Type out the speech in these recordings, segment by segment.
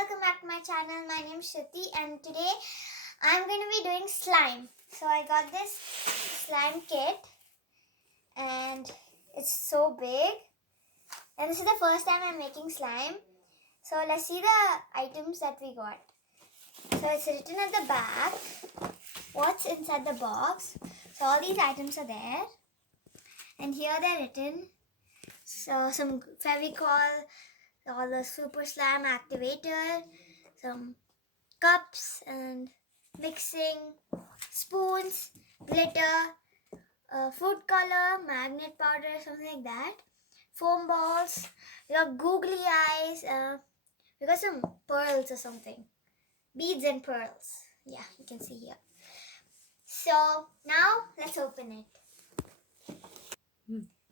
welcome back to my channel. My name is Shruti and today I'm going to be doing slime. So I got this slime kit and it's so big. And this is the first time I'm making slime. So let's see the items that we got. So it's written at the back what's inside the box. So all these items are there. And here they're written. So some Fevicol, all the super slime activator, some cups and mixing spoons, glitter, food color, magnet powder, something like that, foam balls, we got googly eyes, we got some pearls or something, beads and pearls. Yeah, you can see here. So now let's open it.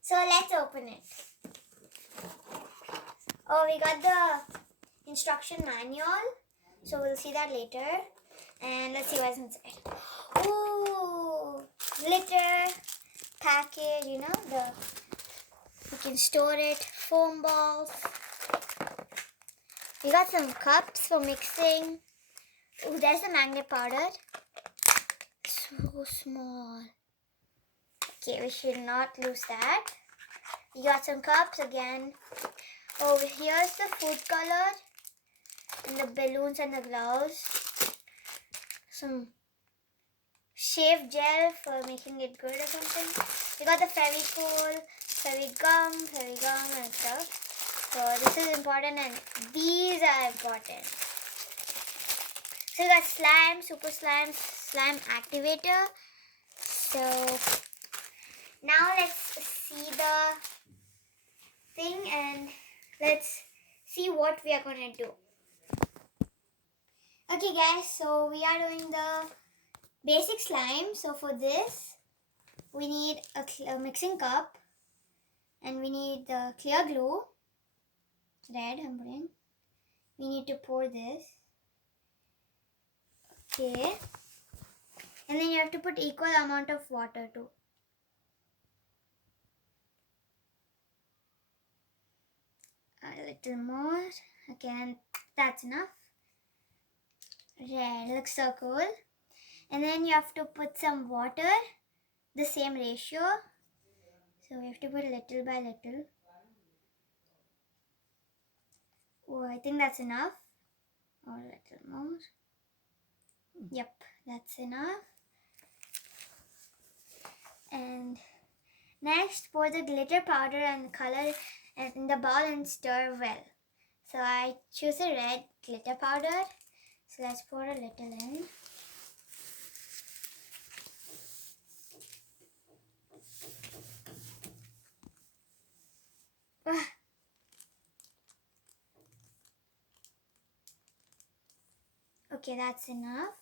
So let's open it. Oh, we got the instruction manual. So we'll see that later. And let's see what's inside. Ooh, glitter package, you can store it, foam balls. We got some cups for mixing. Ooh, there's the magnet powder. So small. Okay, we should not lose that. We got some cups again. Oh, here's the food color and the balloons and the gloves. Some shave gel for making it good or something. We got the Fevicol, Fevigum and stuff. So this is important and these are important. So we got slime, super slime, slime activator. So now let's see the thing and let's see what we are going to do. Okay guys, so we are doing the basic slime. So for this, we need a mixing cup and we need the clear glue. It's red, I'm putting. We need to pour this. Okay. And then you have to put equal amount of water too. A little more. Okay, and that's enough. Red, looks so cool. And then you have to put some water, the same ratio. So we have to put little by little. Oh, I think that's enough. Or a little more. Yep, that's enough. And next, pour the glitter powder and the color in the bowl and stir well. So I choose a red glitter powder. So let's pour a little in. Okay, that's enough.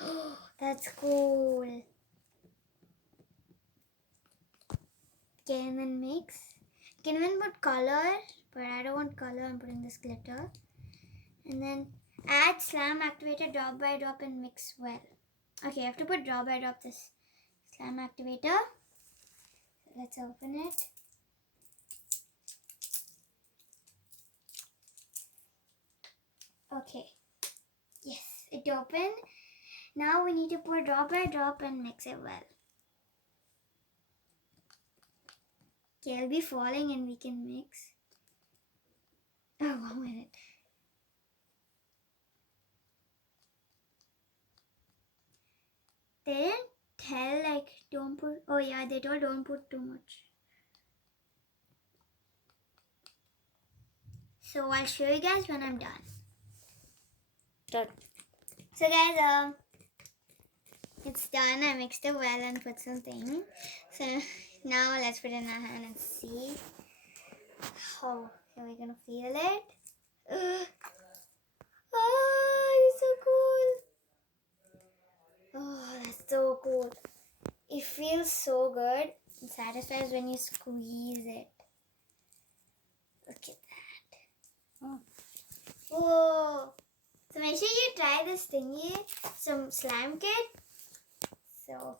Oh, that's cool. Okay, and then mix. You can even put color, but I don't want color. I'm putting this glitter. And then add slime activator drop by drop and mix well. Okay, I have to put drop by drop this slime activator. Let's open it. Okay. Yes, it opened. Now we need to pour drop by drop and mix it well. Okay, it'll be falling and we can mix. Oh, 1 minute. They didn't tell don't put, oh yeah, they told don't put too much. So I'll show you guys when I'm done. Start. So guys, it's done. I mixed it well and put something. So now let's put it in our hand and see how we're gonna feel it. Oh, it's so cool. Oh, that's so cool. It feels so good. It satisfies when you squeeze it. Look at that. Oh. Whoa. So make sure you try this thingy, some slime kit. So,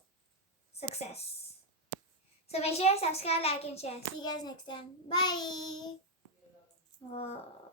success. So make sure you subscribe, like and share. See you guys next time. Bye. Whoa.